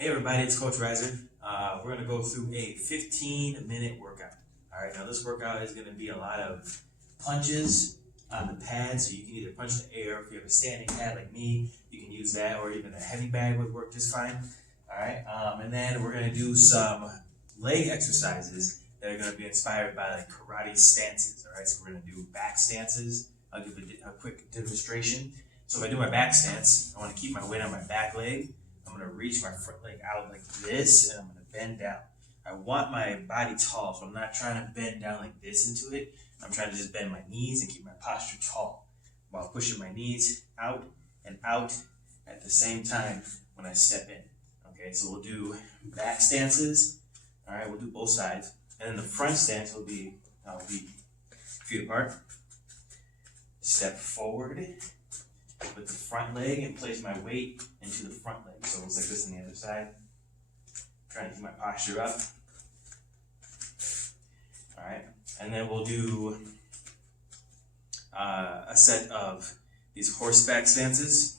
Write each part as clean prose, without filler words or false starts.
Hey everybody, it's Coach Reiser. We're going to go through a 15-minute workout. Alright, now this workout is going to be a lot of punches on the pad, so you can either punch the air. If you have a standing pad like me, you can use that, or even a heavy bag would work just fine. Alright, and then we're going to do some leg exercises that are going to be inspired by like karate stances. Alright, so we're going to do back stances. I'll give a quick demonstration. So if I do my back stance, I want to keep my weight on my back leg. I'm going to reach my front leg out like this, and I'm going to bend down. I want my body tall, so I'm not trying to bend down like this into it. I'm trying to just bend my knees and keep my posture tall while pushing my knees out and out at the same time when I step in. Okay, so we'll do back stances. All right, we'll do both sides. And then the front stance will be, I'll be feet apart. Step forward with the front leg and place my weight into the front leg. So it looks like this on the other side. Trying to keep my posture up. Alright, and then we'll do a set of these horseback stances.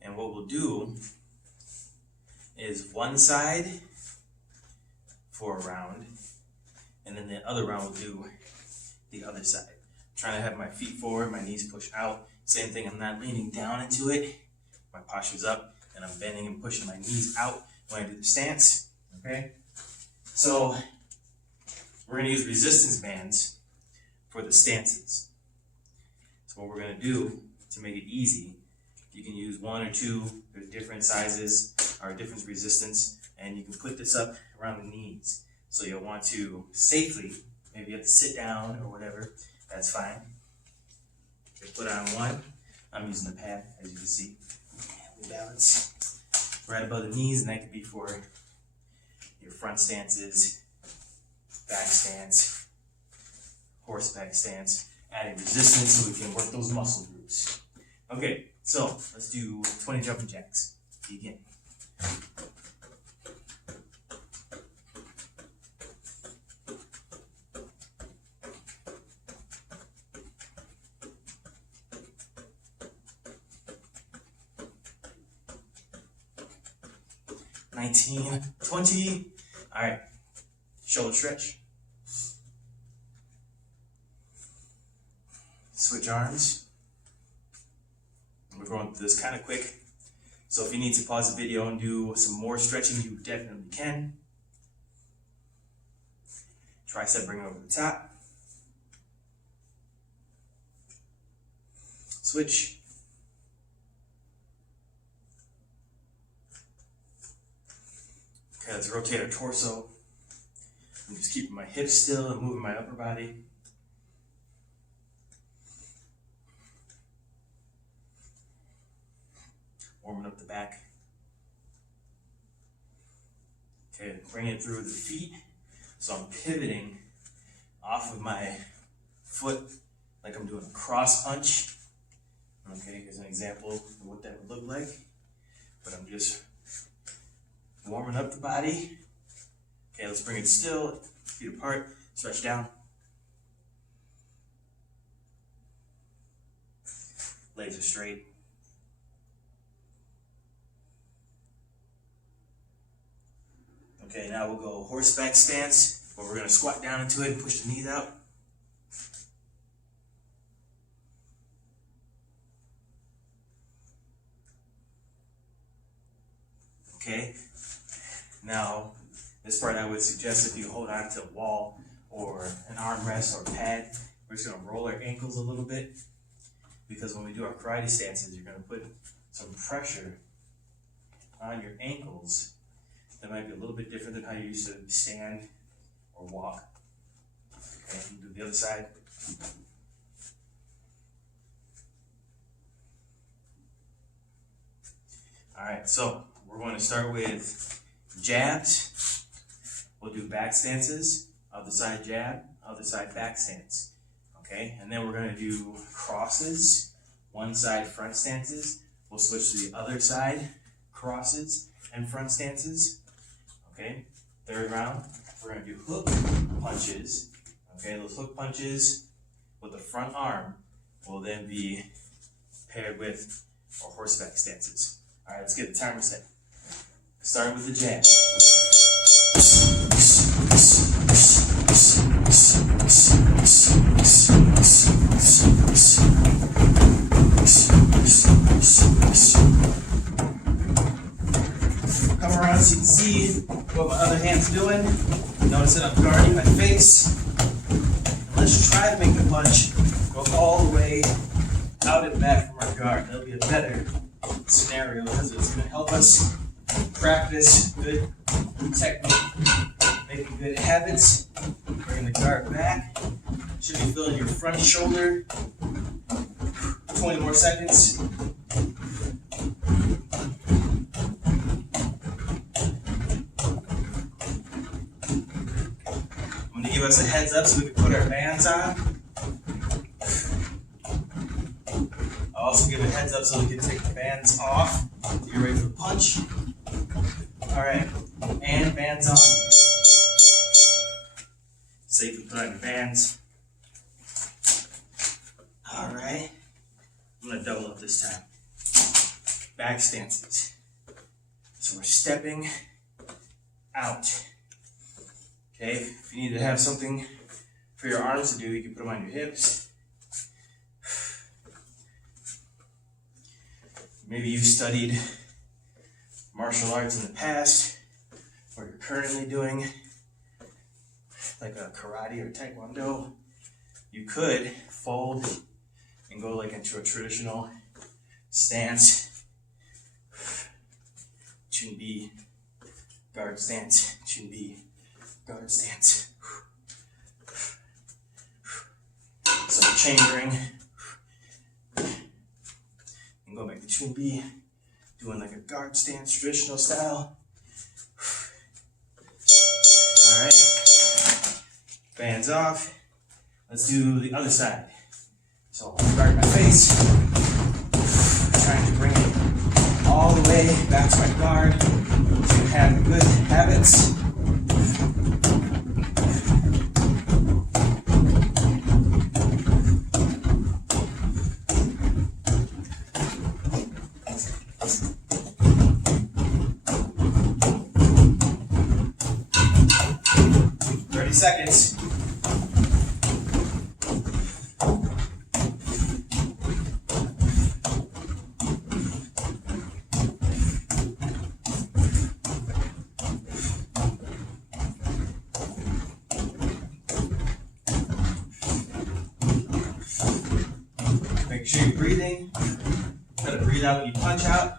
And what we'll do is one side for a round, and then the other round we'll do the other side. Trying to have my feet forward, my knees push out. Same thing, I'm not leaning down into it. My posture's up, and I'm bending and pushing my knees out when I do the stance, okay? So, we're gonna use resistance bands for the stances. So what we're gonna do, to make it easy, you can use one or two, there's different sizes, or different resistance, and you can put this up around the knees. So you'll want to safely, maybe you have to sit down or whatever, that's fine. Put on one. I'm using the pad, as you can see. We balance right above the knees, and that could be for your front stances, back stance, horseback stance, adding resistance so we can work those muscle groups. Okay, so let's do 20 jumping jacks. Begin. $19, $20. All right, shoulder stretch. Switch arms. We're going through this kind of quick, so if you need to pause the video and do some more stretching, you definitely can. Tricep, bring it over the top. Switch. Okay, let's rotate our torso. I'm just keeping my hips still and moving my upper body. Warming up the back. Okay, bring it through the feet. So I'm pivoting off of my foot like I'm doing a cross punch. Okay, here's an example of what that would look like. But I'm just warming up the body. Okay, let's bring it still, feet apart, stretch down. Legs are straight. Okay, now we'll go horseback stance, where we're gonna squat down into it and push the knees out. Okay. Now, this part I would suggest if you hold on to a wall or an armrest or pad, we're just going to roll our ankles a little bit, because when we do our karate stances, you're going to put some pressure on your ankles that might be a little bit different than how you used to stand or walk. Okay, and do the other side. All right, so we're going to start with jabs. We'll do back stances, other side jab, other side back stance. Okay, and then we're going to do crosses, one side front stances. We'll switch to the other side, crosses and front stances. Okay, third round, we're going to do hook punches. Okay, those hook punches with the front arm will then be paired with our horseback stances. All right, let's get the timer set. Starting with the jab. Come around so you can see what my other hand's doing. Notice that I'm guarding my face. And let's try to make the punch go all the way out and back from our guard. That'll be a better scenario because it's going to help us practice good technique, making good habits, bringing the guard back. Should be feeling your front shoulder. 20 more seconds. I'm going to give us a heads up so we can put our bands on. I'll also give a heads up so we can take the bands off to get ready for the punch. Alright, and bands on. So you can put on your bands. Alright, I'm going to double up this time. Back stances. So we're stepping out. Okay, if you need to have something for your arms to do, you can put them on your hips. Maybe you studied martial arts in the past, or you're currently doing like a karate or taekwondo. You could fold and go like into a traditional stance. Chun B, guard stance, Chun B, guard stance. So chambering. And go back to Chun B, doing like a guard stance, traditional style. Alright, bands off. Let's do the other side. So I'll guard my face, trying to bring it all the way back to my guard to have good habits. Seconds. Make sure you're breathing. Gotta breathe out when you punch out.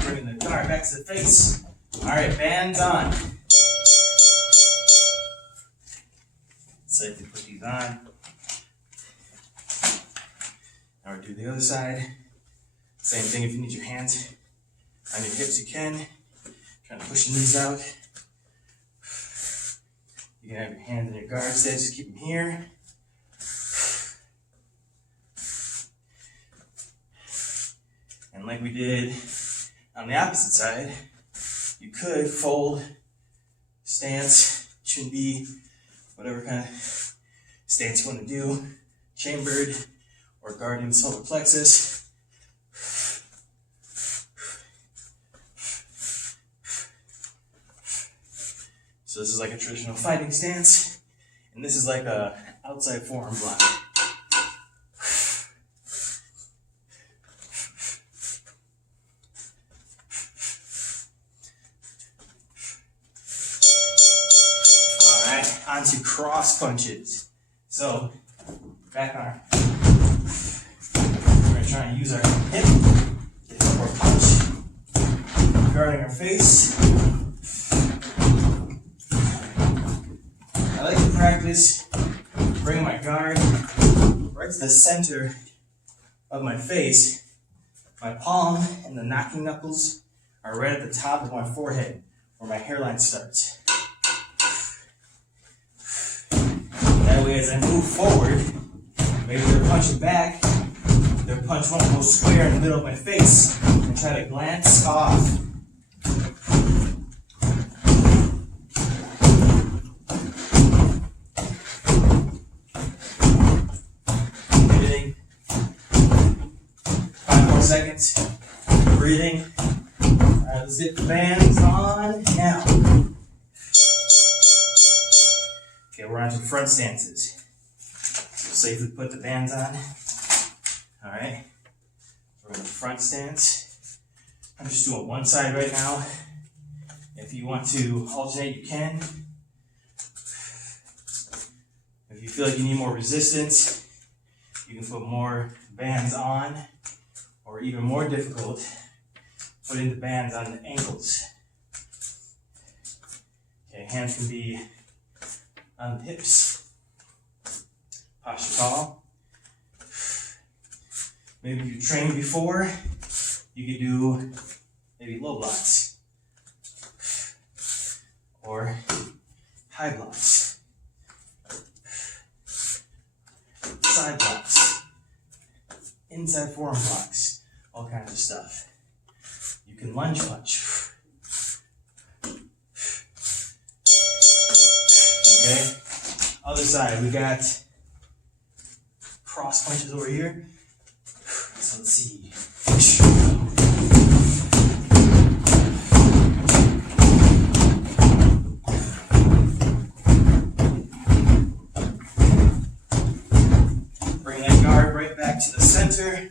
Bringing the guard back to the face. Alright, bands on. So you can put these on. Now we'll do the other side. Same thing if you need your hands on your hips, you can. Trying to push the knees out. You can have your hands in your guard stance, just keep them here. And like we did on the opposite side, you could fold, stance, Chun B, whatever kind of stance you want to do, chambered or guarding the solar plexus. So this is like a traditional fighting stance, and this is like a outside forearm block. Onto cross punches. So, back arm. We're going to try and use our hip, get one more punch, guarding our face. I like to practice bringing my guard right to the center of my face. My palm and the knocking knuckles are right at the top of my forehead, where my hairline starts. That way, as I move forward, maybe they're punching back, their punch won't go square in the middle of my face, and try to glance off. Breathing. 5 more seconds. Breathing. All Alright, let's get the bands on now. Okay, we're on to front stances. So safely put the bands on. Alright, we're in the front stance. I'm just doing one side right now. If you want to alternate, you can. If you feel like you need more resistance, you can put more bands on, or even more difficult, putting the bands on the ankles. Okay, hands can be on the hips. Posture tall. Maybe you trained before, you could do maybe low blocks or high blocks, side blocks, inside forearm blocks, all kinds of stuff. You can lunge punch. Okay, other side, we got cross punches over here. So let's see. Bring that guard right back to the center.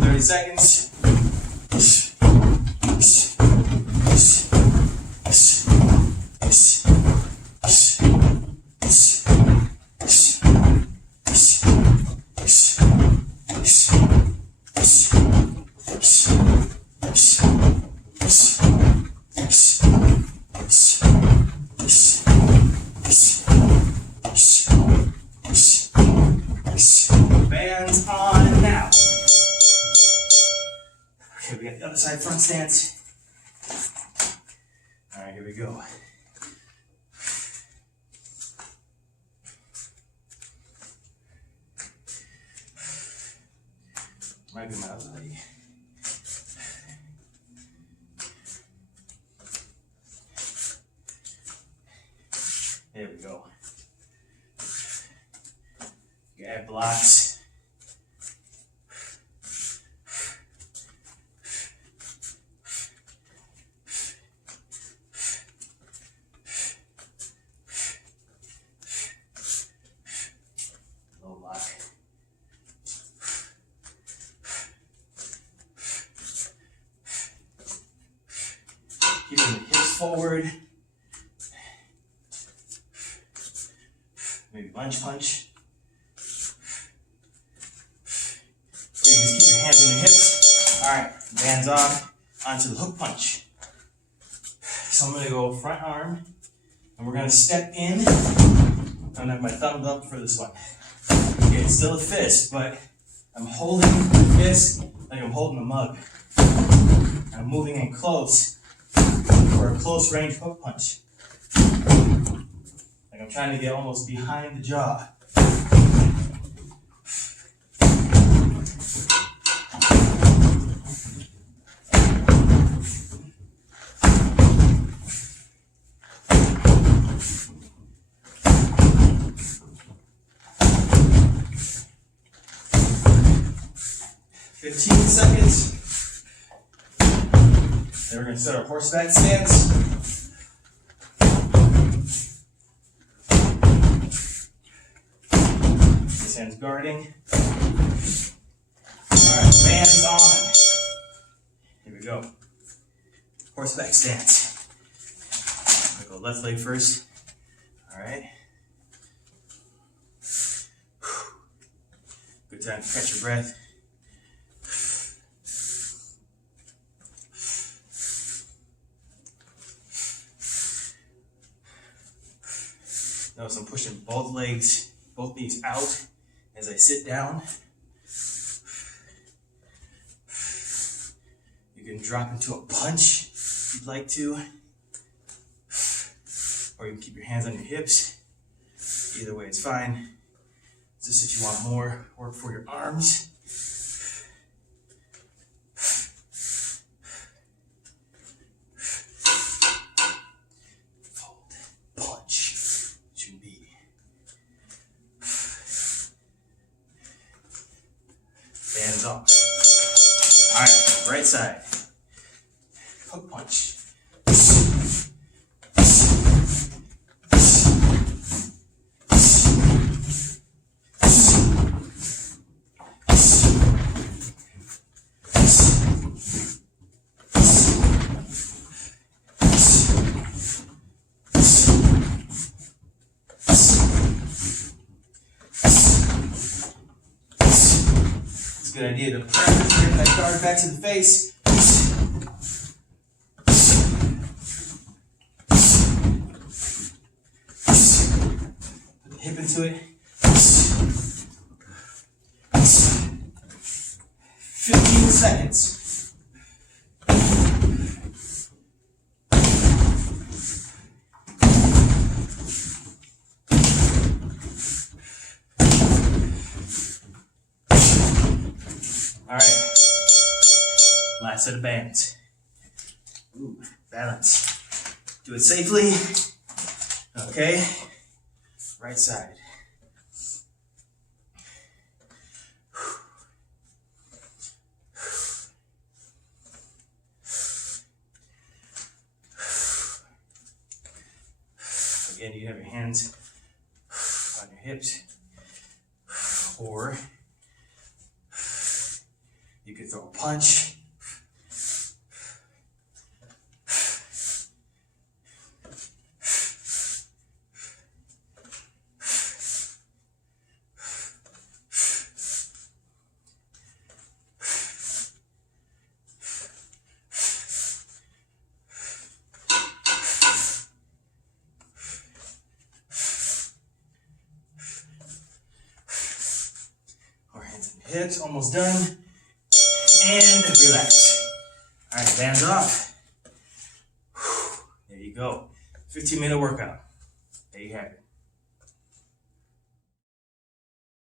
30 seconds. Bands on now. Okay, we got the other side front stance. All right, here we go. Might be my other leg. There we go. You add blocks. Low block. Keeping the hips forward. Maybe lunge punch. Or you can just keep your hands on your hips. Alright, bands off, onto the hook punch. So I'm going to go front arm, and we're going to step in. I'm going to have my thumbs up for this one. Okay, it's still a fist, but I'm holding the fist like I'm holding a mug. I'm moving in close for a close range hook punch. Like I'm trying to get almost behind the jaw. Seconds. Then we're going to set our horseback stance. This hand's guarding. Alright, bands on. Here we go. Horseback stance. I'm going to go left leg first. Alright. Good time to catch your breath. Notice I'm pushing both legs, both knees out as I sit down. You can drop into a punch if you'd like to. Or you can keep your hands on your hips. Either way, it's fine. Just if you want more work for your arms. Fold, punch, 2B. Hands off. Alright, right side. Hook punch. It's a good idea to practice, get that guard back to the face. Put the hip into it. 15 seconds. Alright, last set of bands. Ooh, balance. Do it safely. Okay, right side. Again, you have your hands on your hips, or you could throw a punch. Or hands on your hips, almost done. And relax. All right, bands off. There you go. 15-minute workout. There you have it.